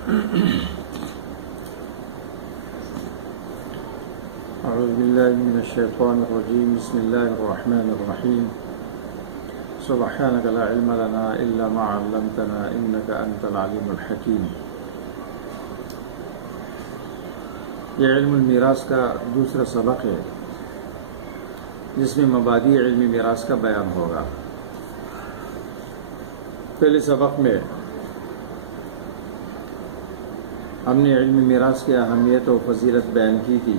اعوذ باللہ من الشیطان الرجیم بسم اللہ الرحمن الرحیم سبحانک لا علم لنا الا ما علمتنا انک انت العلیم الحکیم۔ یہ علم المیراث کا دوسرا سبق ہے جس میں مبادئ علم میراث کا بیان ہوگا۔ پہلے سبق میں ہم نے علم میراث کی اہمیت و فضیلت بیان کی تھی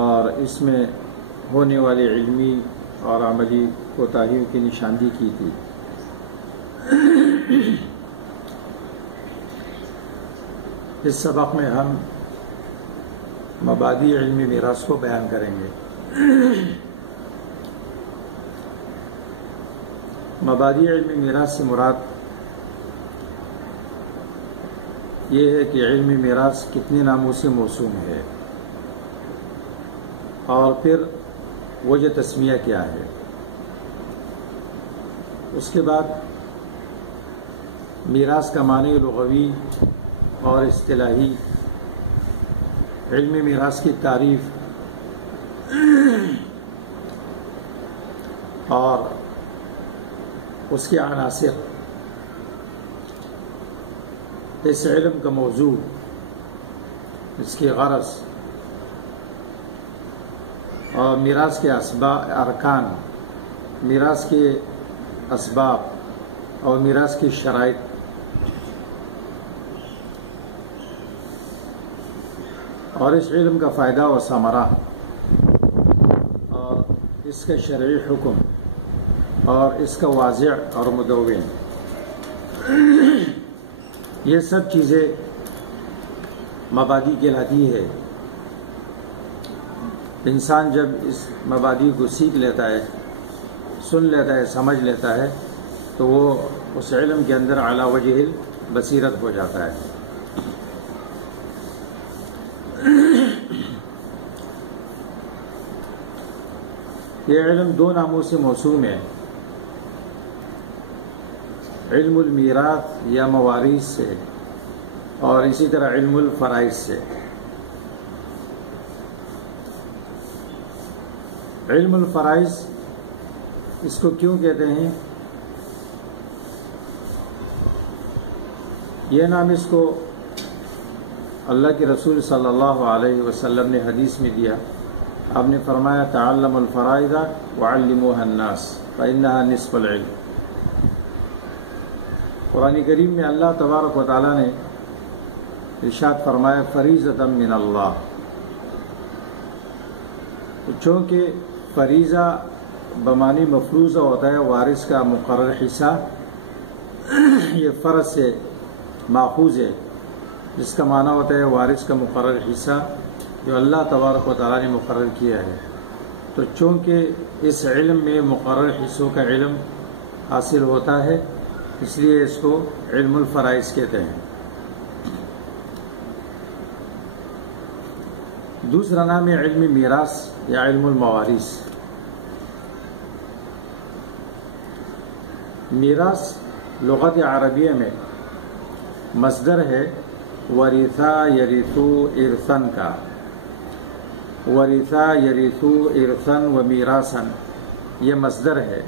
اور اس میں ہونے والی علمی اور عملی کوتاہیوں کی نشاندہی کی تھی۔ اس سبق میں ہم مبادئ علم میراث کو بیان کریں گے۔ مبادئ علم میراث سے مراد یہ ہے کہ علم میراث کتنے ناموں سے موسوم ہے اور پھر وجہ تسمیہ کیا ہے۔ اس کے بعد میراث کا معنی لغوی اور اصطلاحی، علم میراث کی تعریف اور اس کے عناصر، اس علم کا موضوع، اس کی غرض اور میراث کے ارکان، میراث کے اسباب اور میراث کی شرائط، اور اس علم کا فائدہ و ثمرہ اور اس کا شرعی حکم اور اس کا واضح اور مدون، یہ سب چیزیں مبادئ کہلاتی ہے۔ انسان جب اس مبادئ کو سیکھ لیتا ہے، سن لیتا ہے، سمجھ لیتا ہے تو وہ اس علم کے اندر اعلیٰ وجہ بصیرت ہو جاتا ہے۔ یہ علم دو ناموں سے موسوم ہے، علم المیراث یا مواریث سے اور اسی طرح علم الفرائض سے۔ علم الفرائض اس کو کیوں کہتے ہیں؟ یہ نام اس کو اللہ کے رسول صلی اللہ علیہ وسلم نے حدیث میں دیا۔ آپ نے فرمایا تعلموا الفرائض وعلموها الناس فإنها نصف العلم۔ قرآن کریم میں اللہ تبارک و تعالیٰ نے ارشاد فرمایا فریضۃ من اللہ۔ چونکہ فریضہ بمعنی مفروضہ ہوتا ہے وارث کا مقرر حصہ، یہ فرض سے ماخوذ ہے، جس کا معنی ہوتا ہے وارث کا مقرر حصہ جو اللہ تبارک و تعالیٰ نے مقرر کیا ہے۔ تو چونکہ اس علم میں مقرر حصوں کا علم حاصل ہوتا ہے، اس لیے اس کو علم الفرائض کہتے ہیں۔ دوسرا نام ہے علم میراث یا علم الموارث۔ میراث لغت عربیہ میں مصدر ہے ورثا یرثو ارثن کا، ورثا یرثو ارثن و میراثن، یہ مصدر ہے۔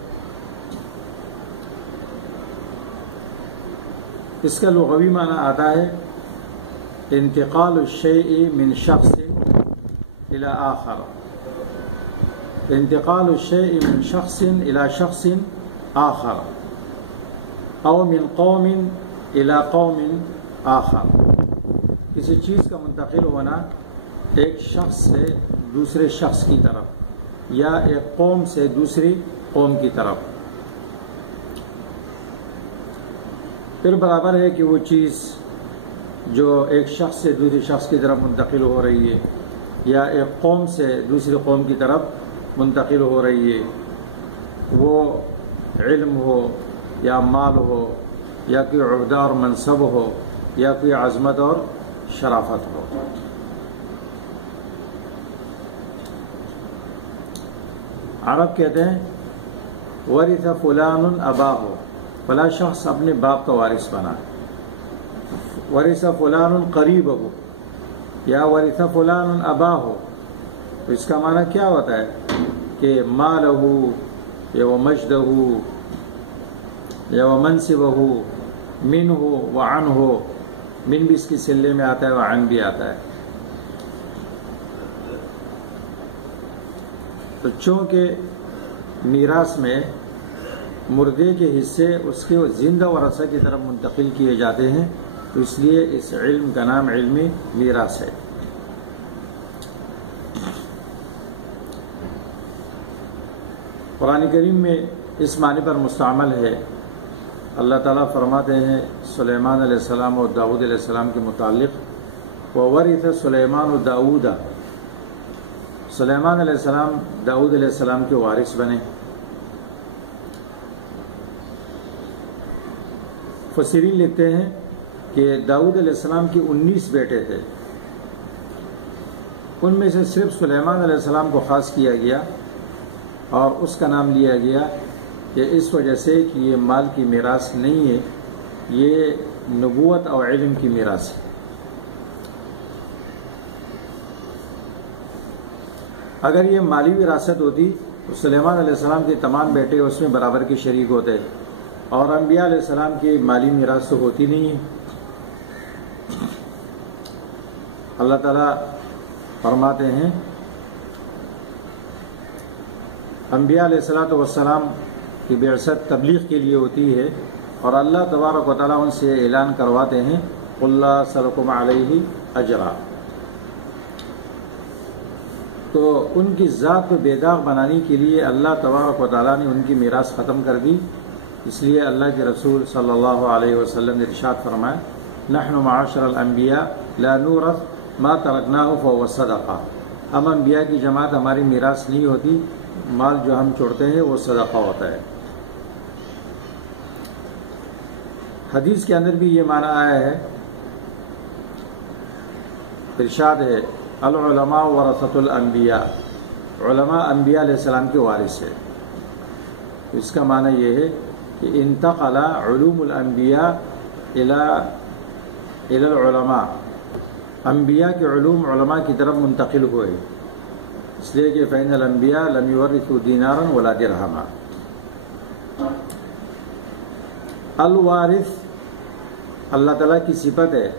اس کا لغوی معنی آتا ہے انتقال الشیء من شخص الى آخر، انتقال الشیء من شخص الى شخص آخر او من قوم الى قوم آخر، کسی چیز کا منتقل ہونا ایک شخص سے دوسرے شخص کی طرف یا ایک قوم سے دوسری قوم کی طرف۔ پھر برابر ہے کہ وہ چیز جو ایک شخص سے دوسرے شخص کی طرف منتقل ہو رہی ہے یا ایک قوم سے دوسری قوم کی طرف منتقل ہو رہی ہے، وہ علم ہو یا مال ہو یا کوئی عہدہ اور منصب ہو یا کوئی عظمت اور شرافت ہو۔ عرب کہتے ہیں ورث فلان اباہ، فلاں شخص اپنے باپ کا وارث بنا، ورث فلان قریبہ یا ورث فلان اباہ، تو اس کا معنی کیا ہوتا ہے کہ مالہ یا ومجدہ یا ومنصبہ، منہ وعنہ، من بھی اس کی سلے میں آتا ہے وعن بھی آتا ہے. تو چونکہ میراث میں مردے کے حصے اس کے زندہ ورثہ کی طرف منتقل کیے جاتے ہیں، تو اس لیے اس علم کا نام علم میراث ہے. قرآن کریم میں اس معنی پر مستعمل ہے. اللہ تعالیٰ فرماتے ہیں سلیمان علیہ السلام اور داؤد علیہ السلام کے متعلق، وَوَرِثَ سُلَيْمَانُ دَاؤُودَ، سلیمان علیہ السلام داؤد علیہ السلام کے وارث بنے. مفسرین لکھتے ہیں کہ داؤد علیہ السلام کے 19 بیٹے تھے، ان میں سے صرف سلیمان علیہ السلام کو خاص کیا گیا اور اس کا نام لیا گیا کہ اس وجہ سے کہ یہ مال کی میراث نہیں ہے، یہ نبوت اور علم کی میراث ہے. اگر یہ مالی وراثت ہوتی تو سلیمان علیہ السلام کے تمام بیٹے اس میں برابر کے شریک ہوتے، اور انبیاء علیہ السلام کی مالی میراث تو ہوتی نہیں ہے. اللہ تعالیٰ فرماتے ہیں انبیاء علیہ السلام کی بعثت تبلیغ کے لیے ہوتی ہے، اور اللہ تبارک و تعالیٰ ان سے اعلان کرواتے ہیں قُلْ لَا أَسْأَلُكُمْ عَلَيْهِ أَجْرًا. تو ان کی ذات کو بے داغ بنانے کے لیے اللہ تبارک و تعالیٰ نے ان کی میراث ختم کر دی. اس لیے اللہ کے رسول صلی اللہ علیہ وسلم نے ارشاد فرمایا نحن معاشر الانبیاء لا نورث ما ترکناہ فهو صدقہ، ہم انبیاء کی جماعت ہماری میراث نہیں ہوتی، مال جو ہم چھوڑتے ہیں وہ صدقہ ہوتا ہے. حدیث کے اندر بھی یہ معنی آیا ہے، ارشاد ہے العلماء ورثۃ الانبیاء، علماء انبیاء علیہ السلام کے وارث ہے. اس کا معنی یہ ہے کہ انتقل علوم الانبیاء الى العلماء، انبیاء کے علوم علماء کی طرف منتقل ہوئے، اس لیے کہ فإن الانبیاء لم يورثوا دینارا ولا درہما. الوارث اللہ تعالیٰ کی صفت ہے.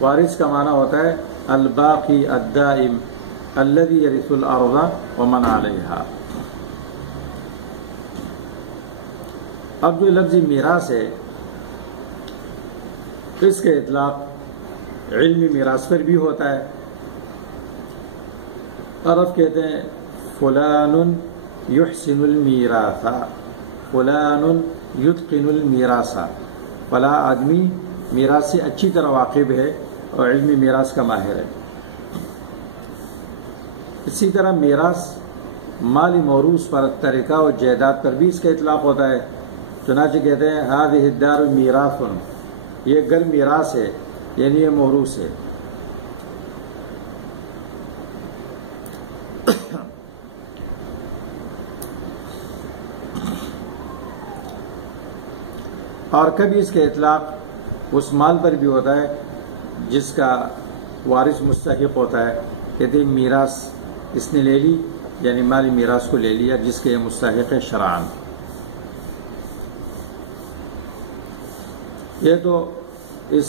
وارث کا معنی ہوتا ہے الباقی الدائم الذي يرث الارض ومن علیہا. اب جو لفظ میراث ہے اس کا اطلاق علمی میراث پر بھی ہوتا ہے. عرب کہتے ہیں فلان یحسن المیراث، فلان یتقن المیراث، فلاں آدمی میراث سے اچھی طرح واقف ہے اور علمی میراث کا ماہر ہے. اسی طرح میراث مالی موروث پر، ترکہ اور جائیداد پر بھی اس کا اطلاق ہوتا ہے. چنانچہ کہتے ہیں هذه الدار میراث، یہ گھر میراث ہے، یعنی یہ موروث ہے. اور کبھی اس کا اطلاق اس مال پر بھی ہوتا ہے جس کا وارث مستحق ہوتا ہے. کہتے ہیں میراث اس نے لے لی، یعنی مالی میراث کو لے لیا جس کے مستحق ہے شرعاً. یہ تو اس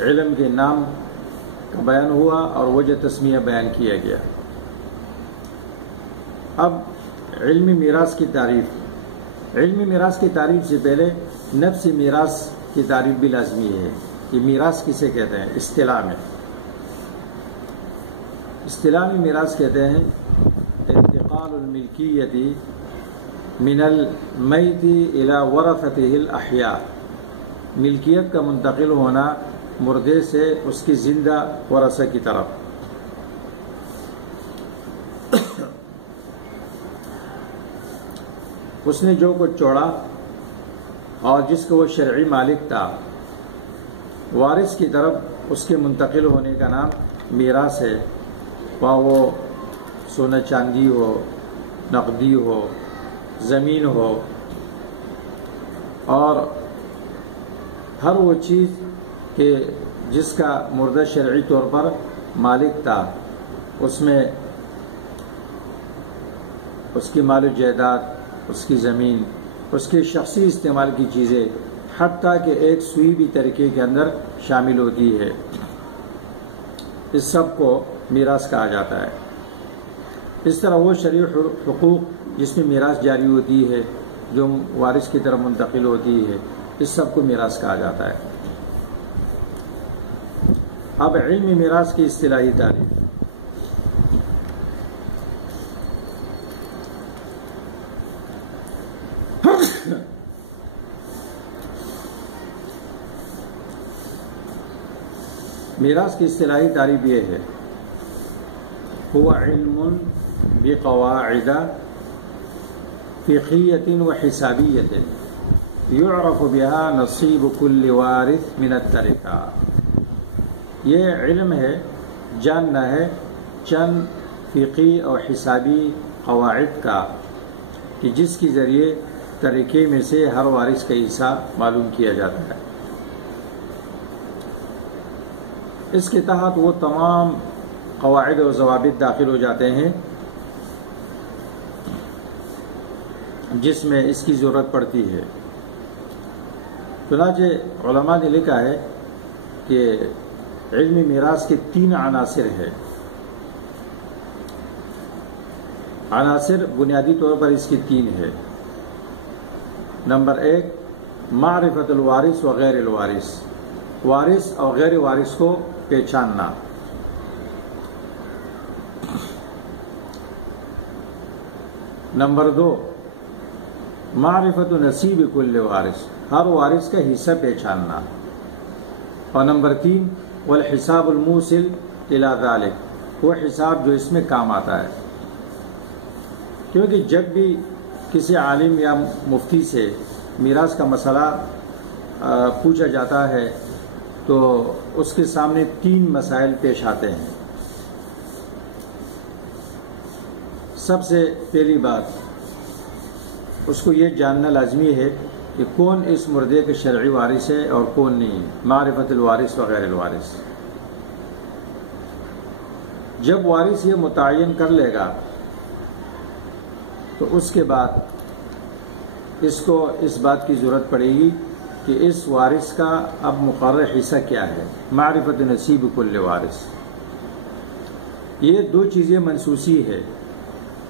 علم کے نام کا بیان ہوا اور وجہ تسمیہ بیان کیا گیا. اب علمی میراث کی تعریف. علمی میراث کی تعریف سے پہلے نفس میراث کی تعریف بھی لازمی ہے. یہ میراث کسے کہتے ہیں اصطلاح میں؟ اصطلاح میں میراث کہتے ہیں انتقال الملکیت من المیت الى ورثته الاحیاء، ملکیت کا منتقل ہونا مردے سے اس کی زندہ ورثہ کی طرف. اس نے جو کچھ چھوڑا اور جس کو وہ شرعی مالک تھا، وارث کی طرف اس کے منتقل ہونے کا نام میراث ہے. وہ سونا چاندی ہو، نقدی ہو، زمین ہو، اور ہر وہ چیز کہ جس کا مردہ شرعی طور پر مالک تھا، اس میں اس کی مال و جائیداد، اس کی زمین، اس کے شخصی استعمال کی چیزیں، حتیٰ کہ ایک سوئی بھی طریقے کے اندر شامل ہوتی ہے، اس سب کو میراث کہا جاتا ہے۔ اس طرح وہ شرعی حقوق جس میں میراث جاری ہوتی ہے، جو وارث کی طرف منتقل ہوتی ہے، اس سب کو میراث کہا جاتا ہے۔ اب علم میراث کی اصطلاحی تعریف۔ میراث کی اصطلاحی تعریف یہ ہے: هو علم بقواعد فقهية وحسابية يعرف بها نصيب كل وارث من التركة۔ یہ علم ہے، جاننا ہے چند فقہی اور حسابی قواعد کا کہ جس کے ذریعے ترکے میں سے ہر وارث کا حصہ معلوم کیا جاتا ہے۔ اس کے تحت وہ تمام قواعد و ضوابط داخل ہو جاتے ہیں جس میں اس کی ضرورت پڑتی ہے۔ چنانچہ علماء نے لکھا ہے کہ علم میراث کے 3 عناصر ہیں۔ عناصر بنیادی طور پر اس کی 3 ہے۔ نمبر 1، معرفت الوارث و غیر الوارث، وارث اور غیر وارث کو پہچاننا۔ نمبر 2، معرفت نصیب کل وارث، ہر وارث کا حصہ پہچاننا۔ اور نمبر 3، والحساب الموصل الی ذلک، وہ حساب جو اس میں کام آتا ہے۔ کیونکہ جب بھی کسی عالم یا مفتی سے میراث کا مسئلہ پوچھا جاتا ہے تو اس کے سامنے 3 مسائل پیش آتے ہیں۔ سب سے پہلی بات، اس کو یہ جاننا لازمی ہے کہ کون اس مردے کے شرعی وارث ہے اور کون نہیں، معرفت الوارث و غیر الوارث۔ جب وارث یہ متعین کر لے گا تو اس کے بعد اس کو اس بات کی ضرورت پڑے گی کہ اس وارث کا اب مقرر حصہ کیا ہے، معرفت نصیب کل وارث۔ یہ 2 چیزیں منسوسی ہے،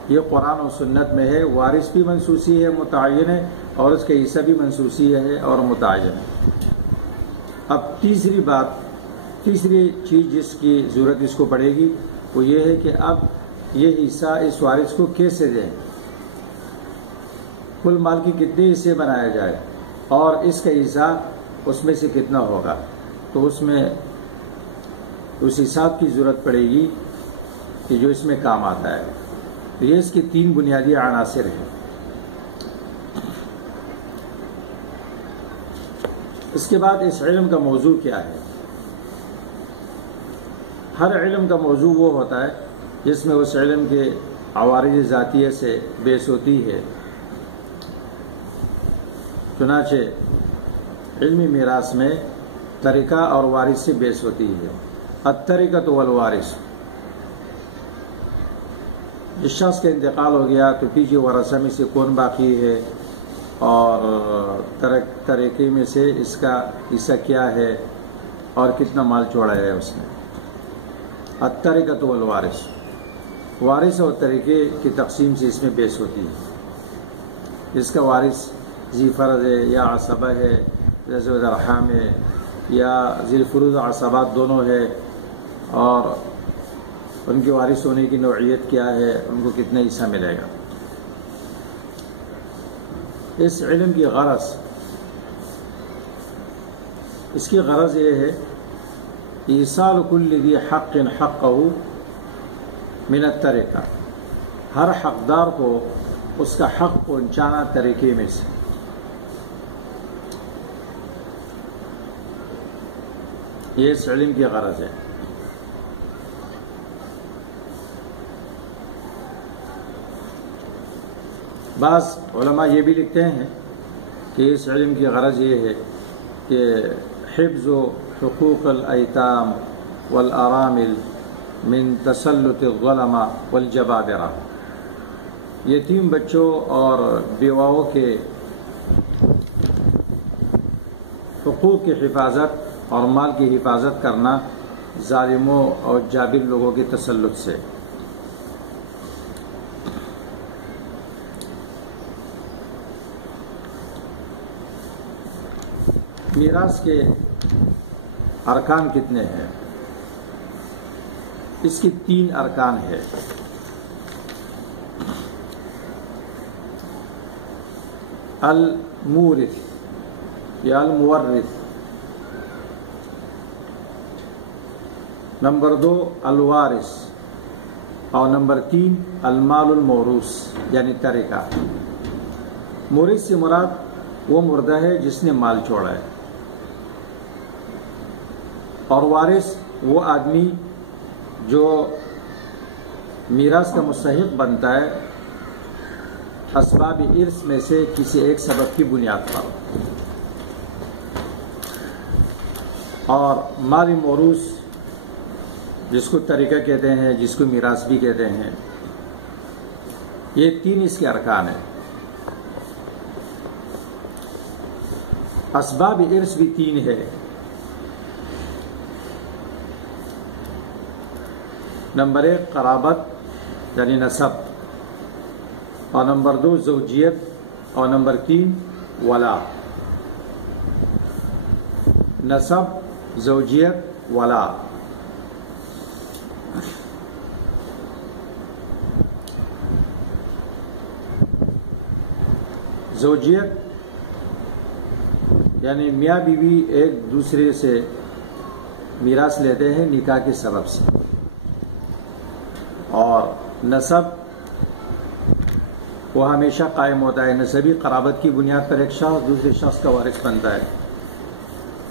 یہ قرآن و سنت میں ہے، وارث بھی منسوسی ہے، متعین ہے، اور اس کا حصہ بھی منسوسی ہے اور متعین ہے۔ اب تیسری چیز جس کی ضرورت اس کو پڑے گی وہ یہ ہے کہ اب یہ حصہ اس وارث کو کیسے دیں، کل مال کی کتنے حصے بنایا جائے اور اس کا حصہ اس میں سے کتنا ہوگا، تو اس میں اس حساب کی ضرورت پڑے گی کہ جو اس میں کام آتا ہے۔ تو یہ اس کی 3 بنیادی عناصر ہیں۔ اس کے بعد اس علم کا موضوع کیا ہے؟ ہر علم کا موضوع وہ ہوتا ہے جس میں اس علم کے عوارض ذاتیہ سے بیس ہوتی ہے۔ چنانچہ علمی میراث میں طریقہ اور وارث سے بیس ہوتی ہے۔ الطریقۃ والوارث، جس شخص کا انتقال ہو گیا تو پیچھے ورثہ میں سے کون باقی ہے اور طریقے میں سے اس کا حصہ کیا ہے اور کتنا مال چھوڑا ہے اس نے۔ الطریقۃ والوارث، وارث اور طریقے کی تقسیم سے اس میں بیس ہوتی ہے۔ جس کا وارث ذی فرض ہے یا عصبہ ہے یا ذوی الارحام ہے یا ذی الفروض عصبات دونوں ہے، اور ان کے وارث ہونے کی نوعیت کیا ہے، ان کو کتنا حصہ ملے گا۔ اس علم کی غرض، اس کی غرض یہ ہے ایصال کل ذی حق حقہ من الطریقہ، ہر حقدار کو اس کا حق پہنچانا طریقے میں سے۔ یہ اس علم کی غرض ہے۔ بعض علماء یہ بھی لکھتے ہیں کہ اس علم کی غرض یہ ہے کہ حفظ حقوق الایتام والارامل من تسلط الظلماء والجبابرہ، یتیم بچوں اور بیواؤں کے حقوق کی حفاظت اور مال کی حفاظت کرنا ظالموں اور جابر لوگوں کے تسلط سے۔ میراث کے ارکان کتنے ہیں؟ اس کی 3 ارکان ہے۔ المورث یا المورث، نمبر 2 الوارث، اور نمبر 3 المال الموروث یعنی ترکہ۔ مورث سے مراد وہ مردہ ہے جس نے مال چھوڑا ہے، اور وارث وہ آدمی جو میراث کا مستحق بنتا ہے اسباب ارث میں سے کسی ایک سبب کی بنیاد پر۔ اور مال موروث جس کو ترکہ کہتے ہیں، جس کو میراث بھی کہتے ہیں، یہ 3 اس کے ارکان ہیں۔ اسباب ارث بھی 3 ہے۔ نمبر 1 قرابت یعنی نسب، اور نمبر 2 زوجیت، اور نمبر 3 ولا۔ نسب، زوجیت، ولا۔ زوجیت یعنی میاں بیوی ایک دوسرے سے میراث لیتے ہیں نکاح کے سبب سے، اور نسب وہ ہمیشہ قائم ہوتا ہے، نسبی قرابت کی بنیاد پر ایک شخص دوسرے شخص کا وارث بنتا ہے۔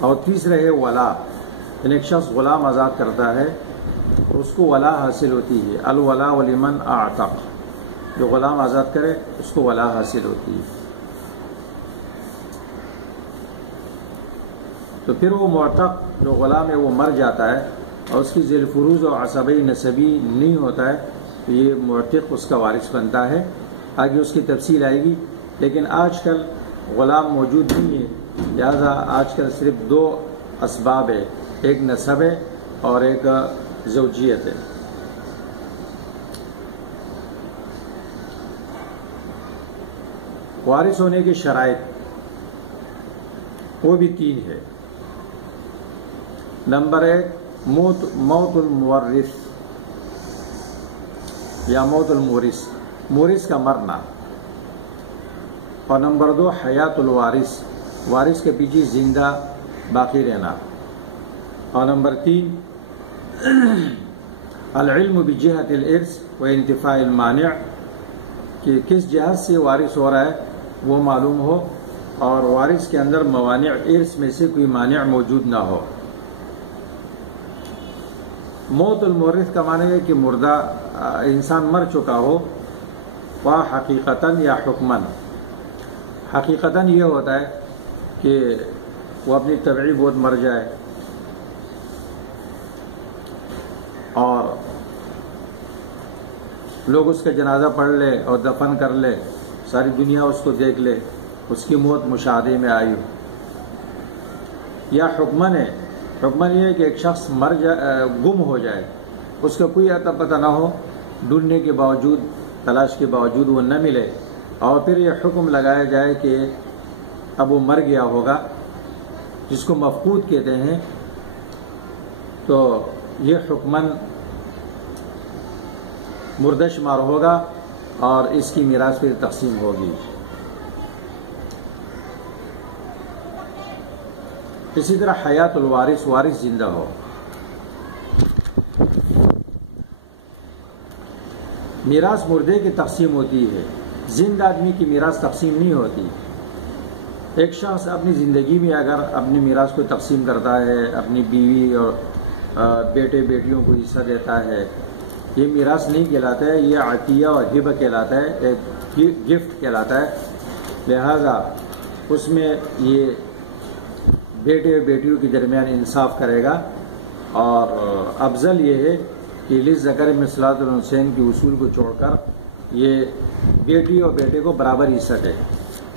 اور تیسرا ہے ولا، یعنی ایک شخص غلام آزاد کرتا ہے اس کو ولا حاصل ہوتی ہے۔ الولا ولمن اعتق، جو غلام آزاد کرے اس کو ولا حاصل ہوتی ہے۔ تو پھر وہ معتق جو غلام ہے وہ مر جاتا ہے اور اس کی ذیل فروز اور عصبی نسبی نہیں ہوتا ہے، تو یہ معتق اس کا وارث بنتا ہے۔ آگے اس کی تفصیل آئے گی، لیکن آج کل غلام موجود نہیں ہے، لہذا آج کل صرف 2 اسباب ہے، ایک نسب ہے اور ایک زوجیت ہے۔ وارث ہونے کی شرائط وہ بھی 3 ہے۔ نمبر 1 موت المورث یا موت المورث، مورث کا مرنا، اور نمبر 2 حیات الوارث، وارث کے پیچھے زندہ باقی رہنا، اور نمبر 3 العلم بجہت الارث و انتفاع المانع، کہ کس جہت سے وارث ہو رہا ہے وہ معلوم ہو اور وارث کے اندر موانع ارث میں سے کوئی مانع موجود نہ ہو۔ موت المورث کا معنی ہے کہ مردہ انسان مر چکا ہو، وہ حقیقتاً یا حکماً۔ حقیقتاً یہ ہوتا ہے کہ وہ اپنی طبعی موت مر جائے اور لوگ اس کا جنازہ پڑھ لے اور دفن کر لے، ساری دنیا اس کو دیکھ لے، اس کی موت مشاہدے میں آئی ہو۔ یا حکماً ہے، حکماً یہ ہے کہ ایک شخص گم ہو جائے، اس کا کوئی اتا پتہ نہ ہو، ڈھونڈنے کے باوجود، تلاش کے باوجود وہ نہ ملے، اور پھر یہ حکم لگایا جائے کہ اب وہ مر گیا ہوگا، جس کو مفقود کہتے ہیں، تو یہ حکماً مردہ شمار ہوگا اور اس کی میراث پھر تقسیم ہوگی۔ اسی طرح حیات الوارث، وارث زندہ ہو۔ میراث مردے کی تقسیم ہوتی ہے، زندہ آدمی کی میراث تقسیم نہیں ہوتی۔ ایک شخص اپنی زندگی میں اگر اپنی میراث کو تقسیم کرتا ہے، اپنی بیوی اور بیٹے بیٹیوں کو حصہ دیتا ہے، یہ میراث نہیں کہلاتا ہے، یہ عطیہ اور ہبہ کہلاتا ہے، ایک گفٹ کہلاتا ہے۔ لہذا اس میں یہ بیٹے اور بیٹیوں کے درمیان انصاف کرے گا، اور افضل یہ ہے کہ للذکر مثل حظ الانثیین کے اصول کو چھوڑ کر یہ بیٹی اور بیٹے کو برابر حصہ دے،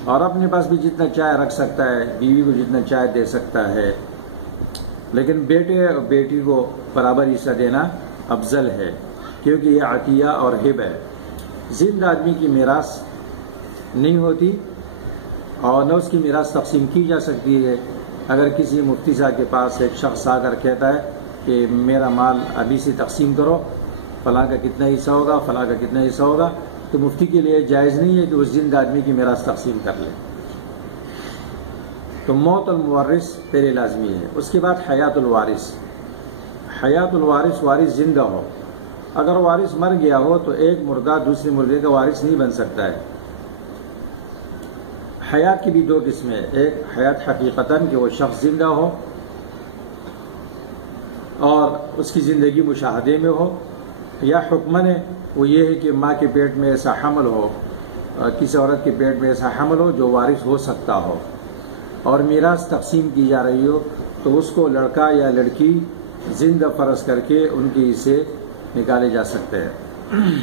اور اپنے پاس بھی جتنا چاہے رکھ سکتا ہے، بیوی کو جتنا چاہے دے سکتا ہے، لیکن بیٹے اور بیٹی کو برابر حصہ دینا افضل ہے، کیونکہ یہ عطیہ اور ہب ہے۔ زندہ آدمی کی میراث نہیں ہوتی اور نہ اس کی میراث تقسیم کی جا سکتی ہے۔ اگر کسی مفتی صاحب کے پاس ایک شخص آ کر کہتا ہے کہ میرا مال ابھی سے تقسیم کرو، فلاں کا کتنا حصہ ہوگا، فلاں کا کتنا حصہ ہوگا، تو مفتی کے لیے جائز نہیں ہے کہ اس زندہ آدمی کی میراث تقسیم کر لے۔ تو موت المورث پہلے لازمی ہے۔ اس کے بعد حیات الوارث۔ حیات الوارث، وارث زندہ ہو۔ اگر وارث مر گیا ہو تو ایک مردہ دوسرے مردے کا وارث نہیں بن سکتا ہے۔ حیات کی بھی دو قسمیں، ایک حیات حقیقتاً کہ وہ شخص زندہ ہو اور اس کی زندگی مشاہدے میں ہو، یا حکماً وہ یہ ہے کہ ماں کے پیٹ میں ایسا حمل ہو، کسی عورت کے پیٹ میں ایسا حمل ہو جو وارث ہو سکتا ہو، اور میراث تقسیم کی جا رہی ہو تو اس کو لڑکا یا لڑکی زندہ فرض کر کے ان کے حصے نکالے جا سکتے ہیں۔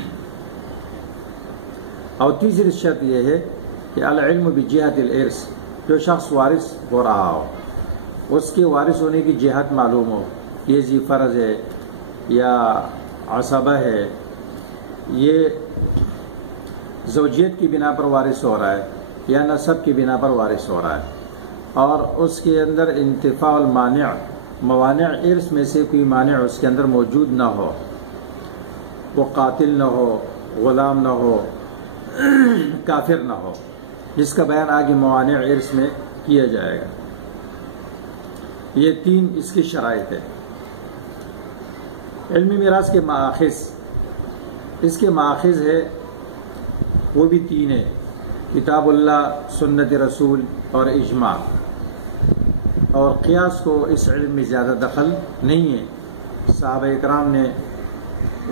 اور تیسری شرط یہ ہے کہ العلم بجہت الارث، جو شخص وارث ہو رہا ہو اس کے وارث ہونے کی جہت معلوم ہو، یہ ذی فرض ہے یا عصبہ ہے، یہ زوجیت کی بنا پر وارث ہو رہا ہے یا نسب کی بنا پر وارث ہو رہا ہے، اور اس کے اندر انتفاع المانع، موانع ارث میں سے کوئی مانع اس کے اندر موجود نہ ہو، وہ قاتل نہ ہو، غلام نہ ہو، کافر نہ ہو، جس کا بیان آگے موانع ارث میں کیا جائے گا۔ یہ تین اس کی شرائط ہے۔ علمی میراث کے مآخذ، اس کے مآخذ ہے وہ بھی تین ہے، کتاب اللہ، سنت رسول اور اجماع، اور قیاس کو اس علم میں زیادہ دخل نہیں ہے۔ صحابہ اکرام نے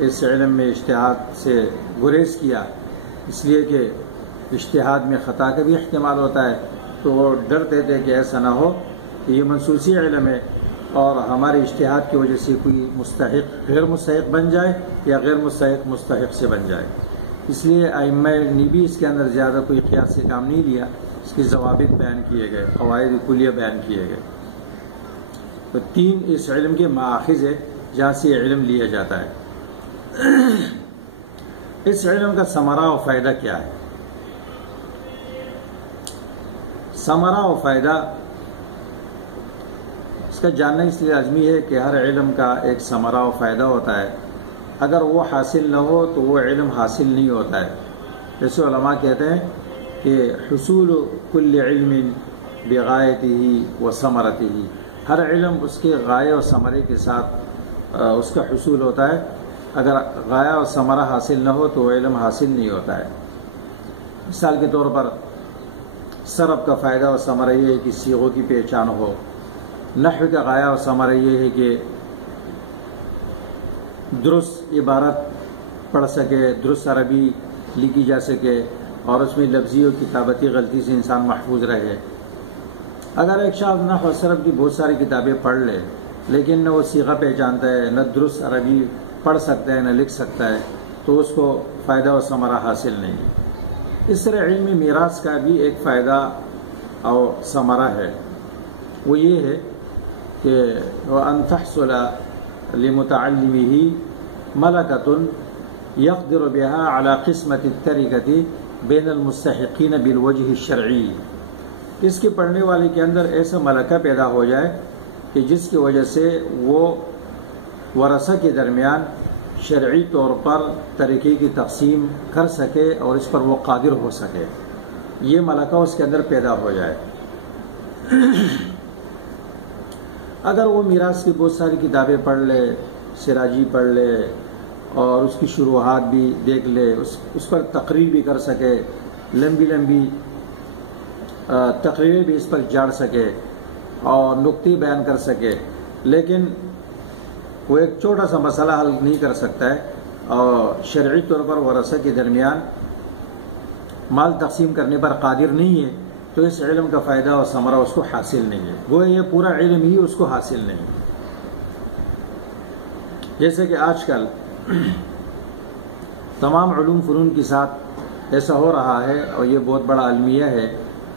اس علم میں اجتہاد سے گریز کیا، اس لیے کہ اجتہاد میں خطا کا بھی احتمال ہوتا ہے، تو وہ ڈرتے تھے کہ ایسا نہ ہو کہ یہ منسوسی علم ہے اور ہمارے اجتہاد کی وجہ سے کوئی مستحق غیر مستحق بن جائے یا غیر مستحق مستحق سے بن جائے۔ اس لیے ائمہ نے بھی اس کے اندر زیادہ کوئی قیاس سے کام نہیں لیا، اس کے ضوابط بیان کیے گئے، قواعد کلیہ بیان کیے گئے۔ تو تین اس علم کے مآخذ ہے جہاں سے یہ علم لیا جاتا ہے۔ اس علم کا ثمرہ و فائدہ کیا ہے؟ ثمرہ و فائدہ اس کا جاننا اس لیے لازمی ہے کہ ہر علم کا ایک ثمرہ و فائدہ ہوتا ہے، اگر وہ حاصل نہ ہو تو وہ علم حاصل نہیں ہوتا ہے۔ جیسے علماء کہتے ہیں کہ حصول کل علم بغایتہ و ثمرتہ، ہر علم اس کے غایہ اور ثمرے کے ساتھ اس کا حصول ہوتا ہے، اگر غایہ اور ثمرہ حاصل نہ ہو تو وہ علم حاصل نہیں ہوتا ہے۔ مثال کے طور پر صرف کا فائدہ اور ثمرہ یہ ہے کہ صیغوں کی پہچان ہو، نحو کا غایہ اور ثمرہ یہ ہے کہ درست عبارت پڑھ سکے، درست عربی لکھی جا سکے، اور اس میں لفظی اور کتابتی غلطی سے انسان محفوظ رہے۔ اگر ایک شخص نحو و صرف کی بہت ساری کتابیں پڑھ لے لیکن نہ وہ صیغہ پہچانتا ہے، نہ درست عربی پڑھ سکتا ہے، نہ لکھ سکتا ہے، تو اس کو فائدہ و ثمرہ حاصل نہیں ہے۔ اس طرح علم میراث کا بھی ایک فائدہ اور ثمرہ ہے، وہ یہ ہے کہ وَأَن تَحْصُلَ لِمُتَعَلِّمِهِ مَلَكَةٌ يَقْدِرُ بِهَا عَلَى قِسْمَةِ التَّرِكَةِ بَيْنَ الْمُسْتَحِقِّينَ بِالْوَجْهِ الشَّرْعِيِّ، اس کے پڑھنے والے کے اندر ایسا ملکہ پیدا ہو جائے کہ جس کی وجہ سے وہ ورثہ کے درمیان شرعی طور پر ترکے کی تقسیم کر سکے اور اس پر وہ قادر ہو سکے، یہ ملکہ اس کے اندر پیدا ہو جائے۔ اگر وہ میراث کی بہت ساری کتابیں پڑھ لے، سراجی پڑھ لے اور اس کی شروحات بھی دیکھ لے، اس پر تقریر بھی کر سکے، لمبی لمبی تقریریں بھی اس پر جاڑ سکے اور نکتے بیان کر سکے، لیکن وہ ایک چھوٹا سا مسئلہ حل نہیں کر سکتا ہے اور شرعی طور پر ورثہ کے درمیان مال تقسیم کرنے پر قادر نہیں ہے، تو اس علم کا فائدہ اور ثمرہ اس کو حاصل نہیں ہے، گویا یہ پورا علم ہی اس کو حاصل نہیں ہے۔ جیسے کہ آج کل تمام علوم فنون کے ساتھ ایسا ہو رہا ہے، اور یہ بہت بڑا المیہ ہے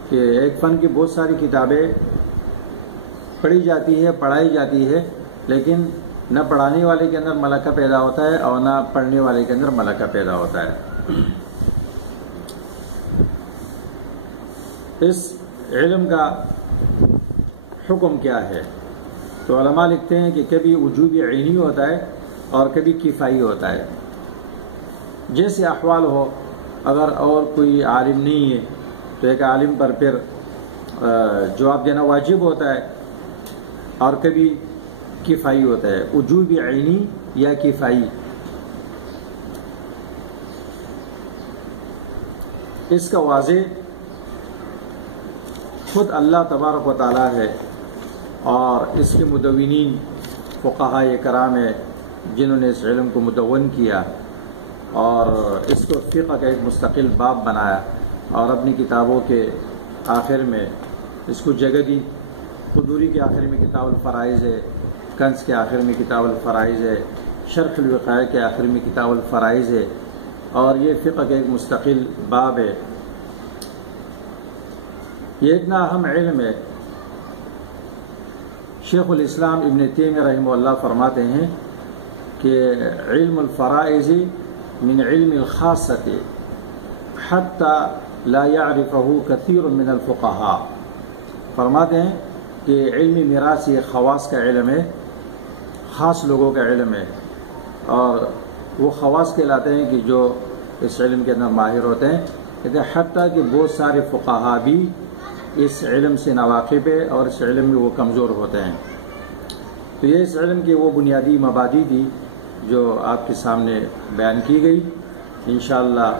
کہ ایک فن کی بہت ساری کتابیں پڑھی جاتی ہے، پڑھائی جاتی ہے، لیکن نہ پڑھانے والے کے اندر ملکہ پیدا ہوتا ہے اور نہ پڑھنے والے کے اندر ملکہ پیدا ہوتا ہے۔ اس علم کا حکم کیا ہے؟ تو علماء لکھتے ہیں کہ کبھی وجوبی عینی ہوتا ہے اور کبھی کفائی ہوتا ہے۔ جیسے احوال ہو، اگر اور کوئی عالم نہیں ہے تو ایک عالم پر پھر جواب دینا واجب ہوتا ہے، اور کبھی کفائی ہوتا ہے، وجوبی عینی یا کفائی۔ اس کا واضح خود اللہ تبارک و تعالی ہے، اور اس کے مدونین فقہاء کرام ہیں جنہوں نے اس علم کو مدون کیا اور اس کو فقہ کا ایک مستقل باب بنایا، اور اپنی کتابوں کے آخر میں اس کو جگہ دی۔ قدوری کے آخر میں کتاب الفرائض ہے، کنز کے آخر میں کتاب الفرائض ہے، شرح الوقائع کے آخر میں کتاب الفرائض ہے، اور یہ فقہ کا ایک مستقل باب ہے۔ یہ اتنا اہم علم ہے، شیخ الاسلام ابن تیمیہ رحمہ اللہ فرماتے ہیں کہ علم الفرائض من علم الخاصۃ حتی لا يعرفه كثير من الفقهاء۔ فرماتے ہیں کہ علم میراث یہ خواص کا علم ہے، خاص لوگوں کا علم ہے، اور وہ خواص کہلاتے ہیں کہ جو اس علم کے اندر ماہر ہوتے ہیں، کہتے ہیں حتیٰ کہ بہت سارے فقہاء بھی اس علم سے ناواقف ہے اور اس علم میں وہ کمزور ہوتے ہیں۔ تو یہ اس علم کی وہ بنیادی مبادی تھی جو آپ کے سامنے بیان کی گئی۔ انشاءاللہ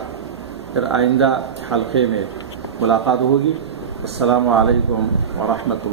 پھر آئندہ حلقے میں ملاقات ہوگی۔ السلام علیکم ورحمۃ اللہ۔